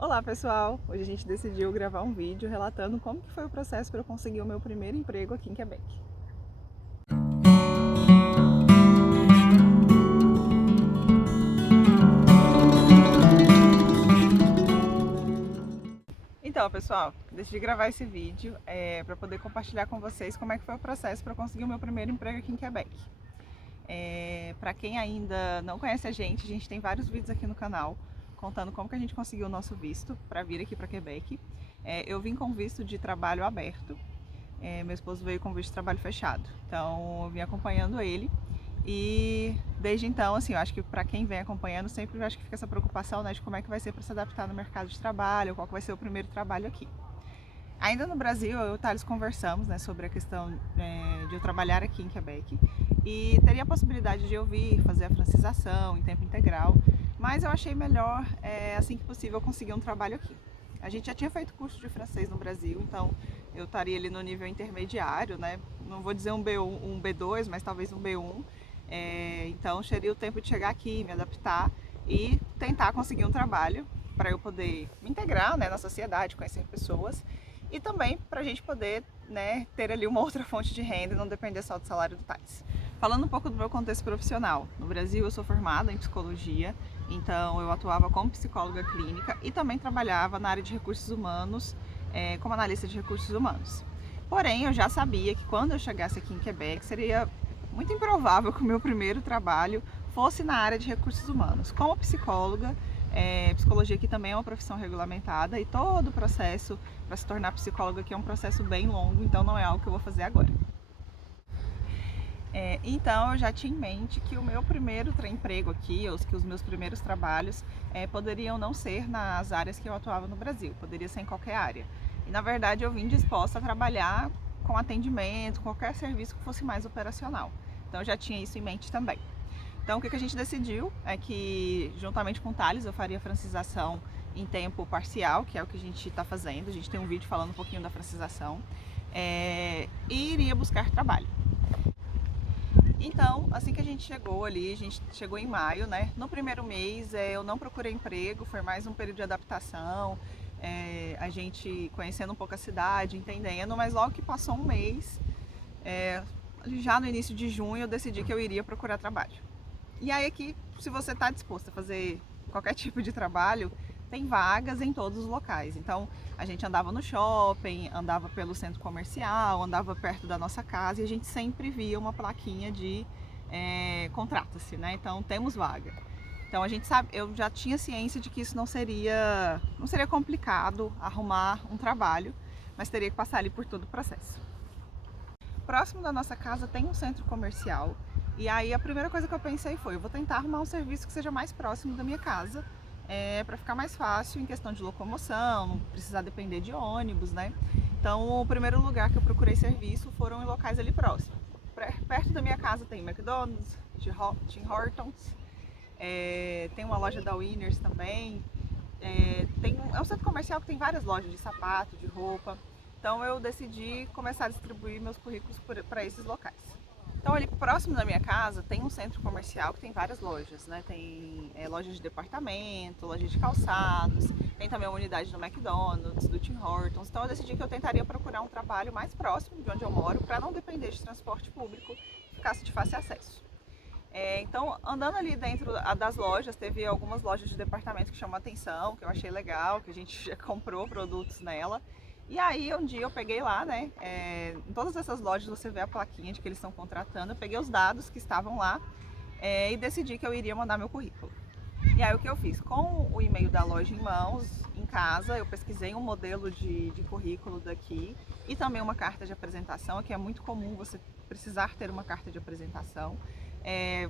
Olá pessoal, hoje a gente decidiu gravar um vídeo relatando como que foi o processo para eu conseguir o meu primeiro emprego aqui em Quebec. Então pessoal, decidi gravar esse vídeo para poder compartilhar com vocês como é que foi o processo para eu conseguir o meu primeiro emprego aqui em Quebec. Para quem ainda não conhece a gente tem vários vídeos aqui no canal contando como que a gente conseguiu o nosso visto para vir aqui para Quebec. Eu vim com visto de trabalho aberto. Meu esposo veio com visto de trabalho fechado, então eu vim acompanhando ele e desde então, assim, eu acho que para quem vem acompanhando sempre acho que fica essa preocupação, né, de como é que vai ser para se adaptar no mercado de trabalho, qual que vai ser o primeiro trabalho aqui. Ainda no Brasil, eu e o Thales conversamos, né, sobre a questão de eu trabalhar aqui em Quebec e teria a possibilidade de eu vir fazer a francização em tempo integral, mas eu achei melhor, assim que possível, conseguir um trabalho aqui. A gente já tinha feito curso de francês no Brasil, então eu estaria ali no nível intermediário, né? Não vou dizer um B1, um B2, mas talvez um B1. Então seria o tempo de chegar aqui, me adaptar e tentar conseguir um trabalho para eu poder me integrar, né, na sociedade, conhecer pessoas e também para a gente poder, né, ter ali uma outra fonte de renda e não depender só do salário do Thales. Falando um pouco do meu contexto profissional, no Brasil eu sou formada em psicologia, então eu atuava como psicóloga clínica e também trabalhava na área de recursos humanos, como analista de recursos humanos. Porém, eu já sabia que quando eu chegasse aqui em Quebec seria muito improvável que o meu primeiro trabalho fosse na área de recursos humanos. Como psicóloga, psicologia aqui também é uma profissão regulamentada e todo o processo para se tornar psicóloga aqui é um processo bem longo, então não é algo que eu vou fazer agora. Então eu já tinha em mente que o meu primeiro emprego aqui, que os meus primeiros trabalhos poderiam não ser nas áreas que eu atuava no Brasil, poderia ser em qualquer área. E na verdade eu vim disposta a trabalhar com atendimento, qualquer serviço que fosse mais operacional. Então eu já tinha isso em mente também. Então o que a gente decidiu é que juntamente com o Thales eu faria francização em tempo parcial, que é o que a gente está fazendo. A gente tem um vídeo falando um pouquinho da francização e iria buscar trabalho. Então, assim que a gente chegou ali, a gente chegou em maio, né? No primeiro mês eu não procurei emprego, foi mais um período de adaptação, a gente conhecendo um pouco a cidade, entendendo, mas logo que passou um mês, já no início de junho, eu decidi que eu iria procurar trabalho. E aí aqui, se você está disposto a fazer qualquer tipo de trabalho, tem vagas em todos os locais. Então a gente andava no shopping, andava pelo centro comercial, andava perto da nossa casa e a gente sempre via uma plaquinha de contrata-se, né? Então temos vaga. Então a gente sabe, eu já tinha ciência de que isso não seria complicado arrumar um trabalho, mas teria que passar ali por todo o processo. Próximo da nossa casa tem um centro comercial e aí a primeira coisa que eu pensei foi, eu vou tentar arrumar um serviço que seja mais próximo da minha casa, para ficar mais fácil em questão de locomoção, não precisar depender de ônibus, né? Então o primeiro lugar que eu procurei serviço foram em locais ali próximos. Perto da minha casa tem McDonald's, Tim Hortons, tem uma loja da Winners também, é um centro comercial que tem várias lojas de sapato, de roupa. Então eu decidi começar a distribuir meus currículos para esses locais. Então ali próximo da minha casa tem um centro comercial que tem várias lojas, né? Tem lojas de departamento, loja de calçados, tem também uma unidade do McDonald's, do Tim Hortons. Então eu decidi que eu tentaria procurar um trabalho mais próximo de onde eu moro para não depender de transporte público, ficasse de fácil acesso. Então, andando ali dentro das lojas, teve algumas lojas de departamento que chamam a atenção, que eu achei legal, que a gente já comprou produtos nela. E aí, um dia eu peguei lá, né, em todas essas lojas você vê a plaquinha de que eles estão contratando, eu peguei os dados que estavam lá e decidi que eu iria mandar meu currículo. E aí o que eu fiz? Com o e-mail da loja em mãos, em casa, eu pesquisei um modelo de currículo daqui e também uma carta de apresentação, que é muito comum você precisar ter uma carta de apresentação.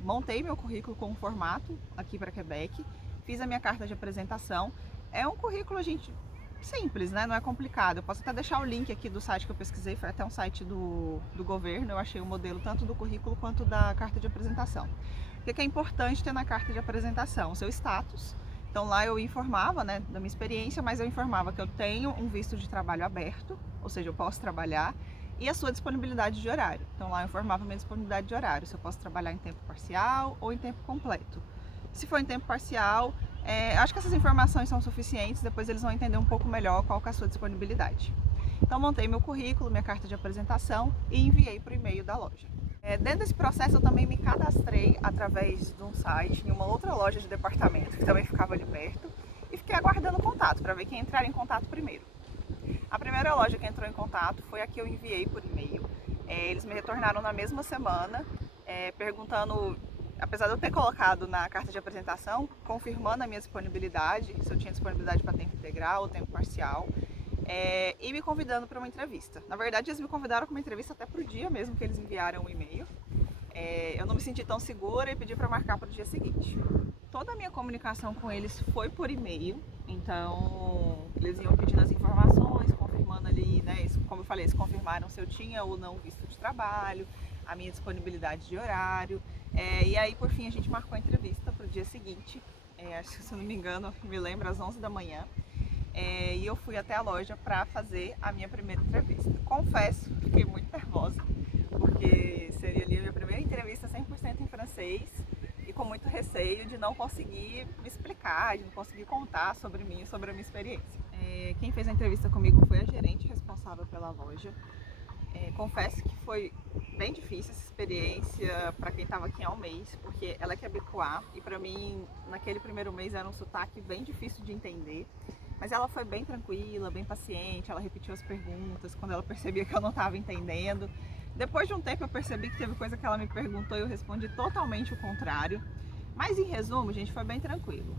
Montei meu currículo com um formato aqui para Quebec, fiz a minha carta de apresentação. É um currículo, gente, simples, né? Não é complicado. Eu posso até deixar o link aqui do site que eu pesquisei, foi até um site do governo. Eu achei o modelo tanto do currículo quanto da carta de apresentação. O que é importante ter na carta de apresentação? O seu status. Então lá eu informava, né, da minha experiência, mas eu informava que eu tenho um visto de trabalho aberto, ou seja, eu posso trabalhar, e a sua disponibilidade de horário. Então lá eu informava a minha disponibilidade de horário, se eu posso trabalhar em tempo parcial ou em tempo completo. Se for em tempo parcial, Acho que essas informações são suficientes, depois eles vão entender um pouco melhor qual que é a sua disponibilidade. Então montei meu currículo, minha carta de apresentação e enviei para o e-mail da loja. Dentro desse processo eu também me cadastrei através de um site em uma outra loja de departamento que também ficava ali perto e fiquei aguardando o contato para ver quem entrar em contato primeiro. A primeira loja que entrou em contato foi a que eu enviei por e-mail. Eles me retornaram na mesma semana, perguntando, apesar de eu ter colocado na carta de apresentação, confirmando a minha disponibilidade, se eu tinha disponibilidade para tempo integral ou tempo parcial, e me convidando para uma entrevista. Na verdade, eles me convidaram para uma entrevista até para o dia mesmo que eles enviaram o e-mail. Eu não me senti tão segura e pedi para marcar para o dia seguinte. Toda a minha comunicação com eles foi por e-mail, então eles iam pedindo as informações, confirmando ali, né, como eu falei, eles confirmaram se eu tinha ou não visto de trabalho, a minha disponibilidade de horário, e aí por fim a gente marcou a entrevista para o dia seguinte, acho que se eu não me engano, me lembro, às 11 da manhã, e eu fui até a loja para fazer a minha primeira entrevista. Confesso, fiquei muito nervosa, porque seria ali a minha primeira entrevista 100% em francês, e com muito receio de não conseguir me explicar, de não conseguir contar sobre mim, sobre a minha experiência. Quem fez a entrevista comigo foi a gerente responsável pela loja. Confesso que foi bem difícil essa experiência para quem estava aqui há um mês, porque ela é quebecois e para mim naquele primeiro mês era um sotaque bem difícil de entender, mas ela foi bem tranquila, bem paciente, ela repetiu as perguntas quando ela percebia que eu não estava entendendo. Depois de um tempo eu percebi que teve coisa que ela me perguntou e eu respondi totalmente o contrário, mas em resumo, gente, foi bem tranquilo.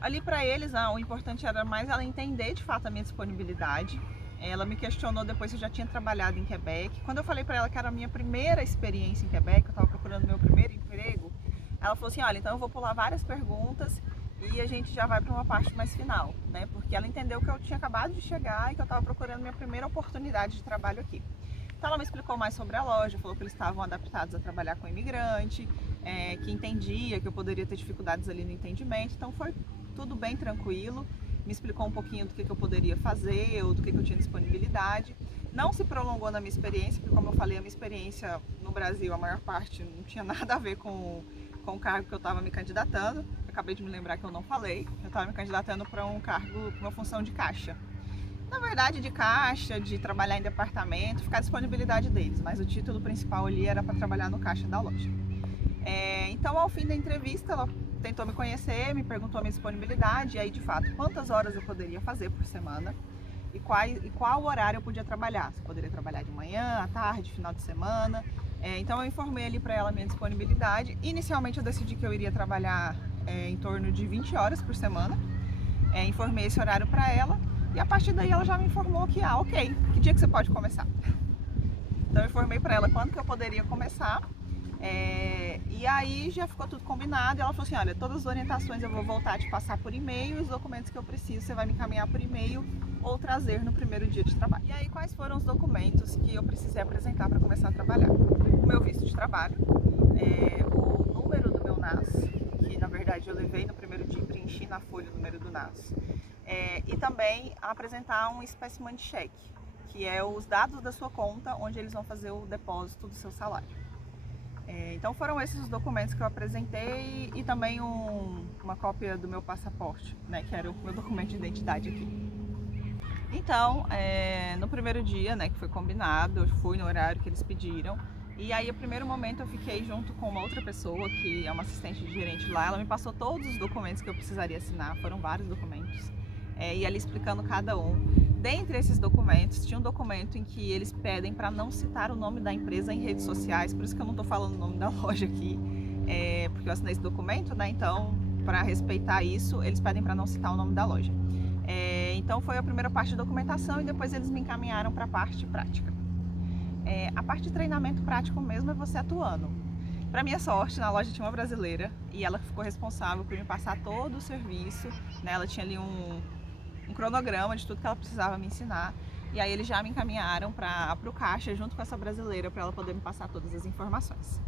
Ali para eles, o importante era mais ela entender de fato a minha disponibilidade. Ela me questionou depois se eu já tinha trabalhado em Quebec. Quando eu falei para ela que era a minha primeira experiência em Quebec, eu estava procurando meu primeiro emprego, ela falou assim, olha, então eu vou pular várias perguntas e a gente já vai para uma parte mais final, né? Porque ela entendeu que eu tinha acabado de chegar e que eu estava procurando minha primeira oportunidade de trabalho aqui. Então ela me explicou mais sobre a loja, falou que eles estavam adaptados a trabalhar com imigrante, que entendia que eu poderia ter dificuldades ali no entendimento, então foi tudo bem tranquilo. Me explicou um pouquinho do que eu poderia fazer, ou do que eu tinha disponibilidade. Não se prolongou na minha experiência, porque como eu falei, a minha experiência no Brasil, a maior parte, não tinha nada a ver com o cargo que eu estava me candidatando. Eu acabei de me lembrar que eu não falei, eu estava me candidatando para um cargo, uma função de caixa. Na verdade, de caixa, de trabalhar em departamento, ficar à disponibilidade deles, mas o título principal ali era para trabalhar no caixa da loja. Então, ao fim da entrevista, ela tentou me conhecer, me perguntou a minha disponibilidade, e aí, de fato, quantas horas eu poderia fazer por semana e qual horário eu podia trabalhar. Se eu poderia trabalhar de manhã, à tarde, final de semana. Então, eu informei ali para ela a minha disponibilidade. Inicialmente, eu decidi que eu iria trabalhar em torno de 20 horas por semana. Informei esse horário para ela. E a partir daí ela já me informou que, ok, que dia que você pode começar? Então eu informei para ela quando que eu poderia começar, e aí já ficou tudo combinado, e ela falou assim, olha, todas as orientações eu vou voltar a te passar por e-mail, e os documentos que eu preciso você vai me encaminhar por e-mail ou trazer no primeiro dia de trabalho. E aí quais foram os documentos que eu precisei apresentar para começar a trabalhar? O meu visto de trabalho, o número do meu NAS, que na verdade eu levei no primeiro dia e preenchi na folha o número do NAS. E também apresentar um espécimen de cheque, que é os dados da sua conta, onde eles vão fazer o depósito do seu salário. Então foram esses os documentos que eu apresentei e também uma cópia do meu passaporte, né, que era o meu documento de identidade aqui. Então, no primeiro dia, né, que foi combinado, eu fui no horário que eles pediram. E aí, no primeiro momento, eu fiquei junto com uma outra pessoa, que é uma assistente de gerente lá. Ela me passou todos os documentos que eu precisaria assinar, foram vários documentos. E ali explicando cada um. Dentre esses documentos, tinha um documento em que eles pedem para não citar o nome da empresa em redes sociais, por isso que eu não estou falando o nome da loja aqui, porque eu assinei esse documento, né? Então, para respeitar isso, eles pedem para não citar o nome da loja. Então, foi a primeira parte de documentação e depois eles me encaminharam para a parte prática. A parte de treinamento prático mesmo é você atuando. Para minha sorte, na loja tinha uma brasileira e ela ficou responsável por me passar todo o serviço, né? Ela tinha ali um cronograma de tudo que ela precisava me ensinar, e aí eles já me encaminharam para o caixa junto com essa brasileira para ela poder me passar todas as informações.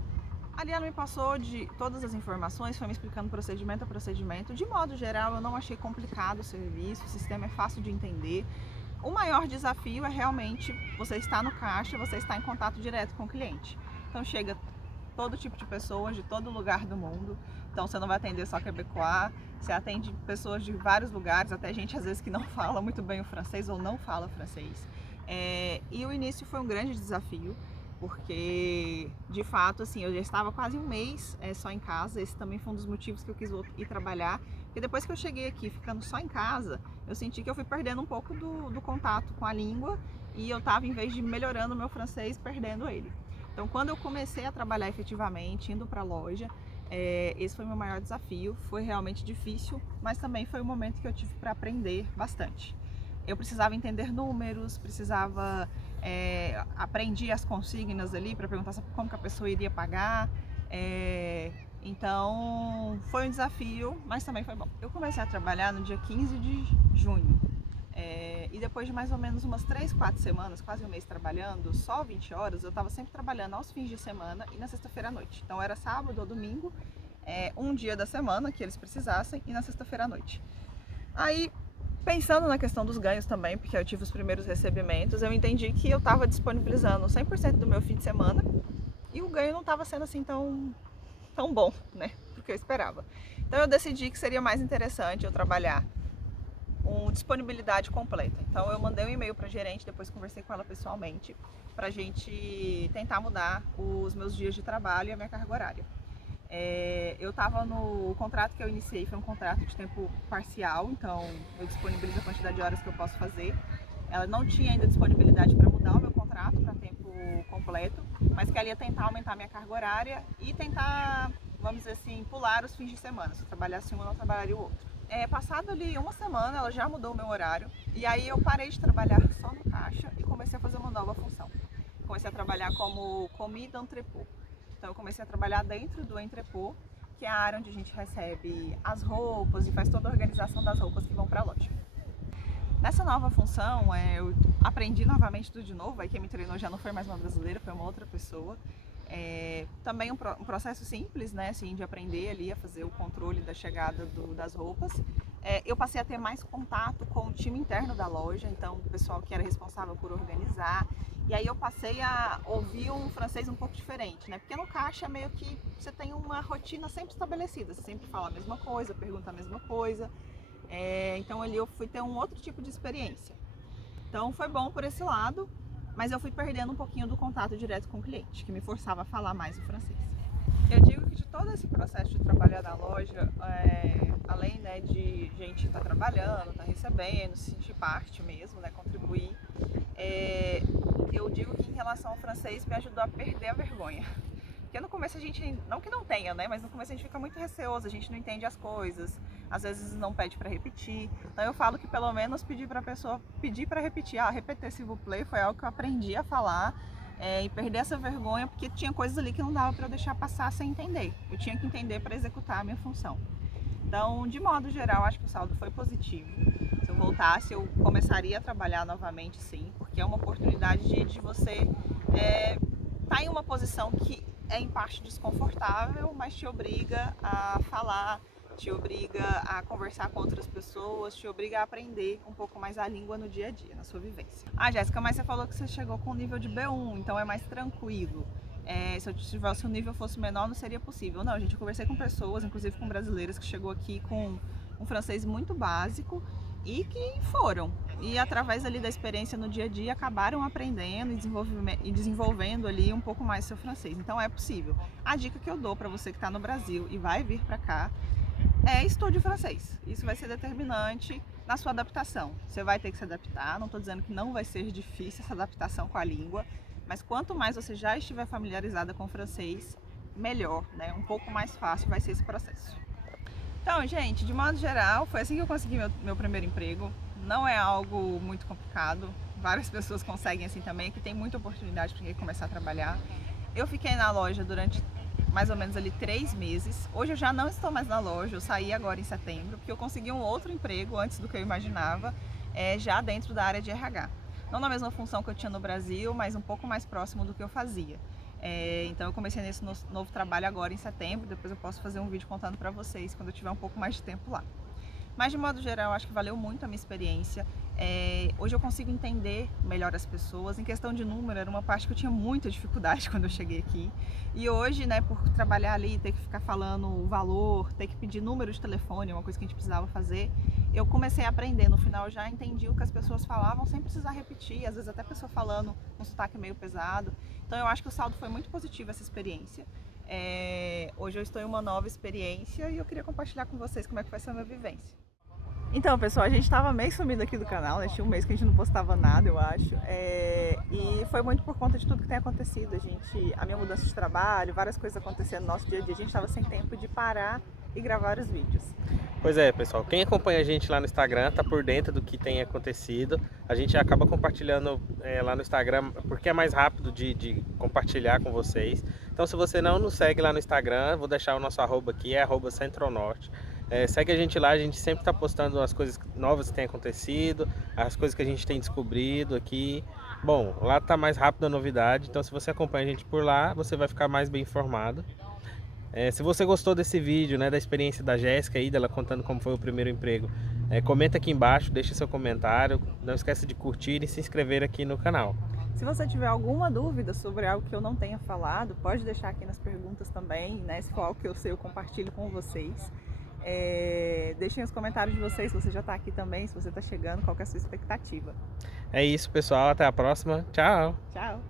Ali ela me passou de todas as informações, foi me explicando procedimento a procedimento. De modo geral, eu não achei complicado o serviço, o sistema é fácil de entender. O maior desafio é realmente você estar no caixa, você estar em contato direto com o cliente. Então chega todo tipo de pessoas, de todo lugar do mundo. Então você não vai atender só quebecois, você atende pessoas de vários lugares, até gente às vezes que não fala muito bem o francês ou não fala francês. E o início foi um grande desafio, porque de fato assim, eu já estava quase um mês só em casa. Esse também foi um dos motivos que eu quis ir trabalhar, porque depois que eu cheguei aqui ficando só em casa, eu senti que eu fui perdendo um pouco do contato com a língua, e eu estava, em vez de melhorando o meu francês, perdendo ele. Então quando eu comecei a trabalhar efetivamente, indo para a loja, esse foi o meu maior desafio. Foi realmente difícil, mas também foi um momento que eu tive para aprender bastante. Eu precisava entender números, precisava aprendi as consignas ali para perguntar como que a pessoa iria pagar. Então foi um desafio, mas também foi bom. Eu comecei a trabalhar no dia 15 de junho. E depois de mais ou menos umas 3, 4 semanas, quase um mês trabalhando, só 20 horas, eu estava sempre trabalhando aos fins de semana e na sexta-feira à noite. Então era sábado ou domingo, um dia da semana que eles precisassem, e na sexta-feira à noite. Aí, pensando na questão dos ganhos também, porque eu tive os primeiros recebimentos, eu entendi que eu estava disponibilizando 100% do meu fim de semana e o ganho não estava sendo assim tão bom, né, do que eu esperava. Então eu decidi que seria mais interessante eu trabalhar disponibilidade completa. Então eu mandei um e-mail para a gerente, depois conversei com ela pessoalmente, para a gente tentar mudar os meus dias de trabalho e a minha carga horária. Eu estava no contrato que eu iniciei, foi um contrato de tempo parcial, então eu disponibilizo a quantidade de horas que eu posso fazer. Ela não tinha ainda disponibilidade para mudar o meu contrato para tempo completo, mas que ela ia tentar aumentar a minha carga horária e tentar, vamos dizer assim, pular os fins de semana. Se eu trabalhasse um, eu não trabalharia o outro. Passado ali uma semana, ela já mudou o meu horário, e aí eu parei de trabalhar só no caixa e comecei a fazer uma nova função. Comecei a trabalhar como comida entrepôt. Então eu comecei a trabalhar dentro do entrepôt, que é a área onde a gente recebe as roupas e faz toda a organização das roupas que vão para a loja. Nessa nova função, eu aprendi novamente tudo de novo. Aí quem me treinou já não foi mais uma brasileira, foi uma outra pessoa. Também um processo simples, né, assim, de aprender ali a fazer o controle da chegada das roupas. Eu passei a ter mais contato com o time interno da loja, então o pessoal que era responsável por organizar. E aí eu passei a ouvir um francês um pouco diferente, né? Porque no caixa meio que você tem uma rotina sempre estabelecida, você sempre fala a mesma coisa, pergunta a mesma coisa. Então ali eu fui ter um outro tipo de experiência. Então foi bom por esse lado, mas eu fui perdendo um pouquinho do contato direto com o cliente, que me forçava a falar mais o francês. Eu digo que de todo esse processo de trabalhar na loja, além, né, de gente estar trabalhando, estar recebendo, se sentir parte mesmo, né, contribuir, eu digo que em relação ao francês me ajudou a perder a vergonha. Porque no começo a gente, não que não tenha, né, mas no começo a gente fica muito receoso, a gente não entende as coisas, às vezes não pede para repetir. Então eu falo que pelo menos pedir para a pessoa pedir para repetir, repetir s'il vous plaît, foi algo que eu aprendi a falar, e perder essa vergonha, porque tinha coisas ali que não dava para eu deixar passar sem entender. Eu tinha que entender para executar a minha função. Então, de modo geral, acho que o saldo foi positivo. Se eu voltasse, eu começaria a trabalhar novamente, sim, porque é uma oportunidade de você estar em uma posição que é em parte desconfortável, mas te obriga a falar, te obriga a conversar com outras pessoas, te obriga a aprender um pouco mais a língua no dia a dia, na sua vivência. Jéssica, mas você falou que você chegou com o nível de B1, então é mais tranquilo. Se o nível fosse menor, não seria possível. Não, gente, eu conversei com pessoas, inclusive com brasileiras, que chegou aqui com um francês muito básico e que foram. E através ali da experiência no dia a dia, acabaram aprendendo e desenvolvendo ali um pouco mais seu francês. Então é possível. A dica que eu dou para você que está no Brasil e vai vir para cá estude francês. Isso vai ser determinante na sua adaptação. Você vai ter que se adaptar, não estou dizendo que não vai ser difícil essa adaptação com a língua, mas quanto mais você já estiver familiarizada com o francês, melhor, né? Um pouco mais fácil vai ser esse processo. Então, gente, de modo geral, foi assim que eu consegui meu primeiro emprego. Não é algo muito complicado, várias pessoas conseguem assim também, aqui tem muita oportunidade para quem começar a trabalhar. Eu fiquei na loja durante mais ou menos ali 3 meses. Hoje eu já não estou mais na loja, eu saí agora em setembro, porque eu consegui um outro emprego antes do que eu imaginava, já dentro da área de RH. Não na mesma função que eu tinha no Brasil, mas um pouco mais próximo do que eu fazia. Então eu comecei nesse novo trabalho agora em setembro, depois eu posso fazer um vídeo contando para vocês quando eu tiver um pouco mais de tempo lá. Mas de modo geral, acho que valeu muito a minha experiência. Hoje eu consigo entender melhor as pessoas. Em questão de número, era uma parte que eu tinha muita dificuldade quando eu cheguei aqui. E hoje, né, por trabalhar ali, ter que ficar falando o valor, ter que pedir número de telefone, uma coisa que a gente precisava fazer, eu comecei a aprender. No final, eu já entendi o que as pessoas falavam sem precisar repetir. Às vezes até a pessoa falando um sotaque meio pesado. Então eu acho que o saldo foi muito positivo essa experiência. Hoje eu estou em uma nova experiência e eu queria compartilhar com vocês como é que foi essa minha vivência. Então, pessoal, a gente estava meio sumido aqui do canal, né? Tinha um mês que a gente não postava nada, eu acho. E foi muito por conta de tudo que tem acontecido. A minha mudança de trabalho, várias coisas acontecendo no nosso dia a dia, a gente estava sem tempo de parar e gravar os vídeos. Pois é, pessoal, quem acompanha a gente lá no Instagram tá por dentro do que tem acontecido. A gente acaba compartilhando lá no Instagram porque é mais rápido de compartilhar com vocês. Então, se você não nos segue lá no Instagram, vou deixar o nosso arroba aqui, é @Centronorte. Segue a gente lá, a gente sempre está postando as coisas novas que têm acontecido, as coisas que a gente tem descobrido aqui. Bom, lá tá mais rápido a novidade, então se você acompanha a gente por lá, você vai ficar mais bem informado. Se você gostou desse vídeo, né, da experiência da Jéssica aí, dela contando como foi o primeiro emprego, comenta aqui embaixo, deixa seu comentário, não esqueça de curtir e se inscrever aqui no canal. Se você tiver alguma dúvida sobre algo que eu não tenha falado, pode deixar aqui nas perguntas também, né? Se for algo que eu sei, eu compartilho com vocês. Deixem os comentários de vocês, se você já está aqui também, se você está chegando, qual que é a sua expectativa. É isso, pessoal, até a próxima, tchau! Tchau!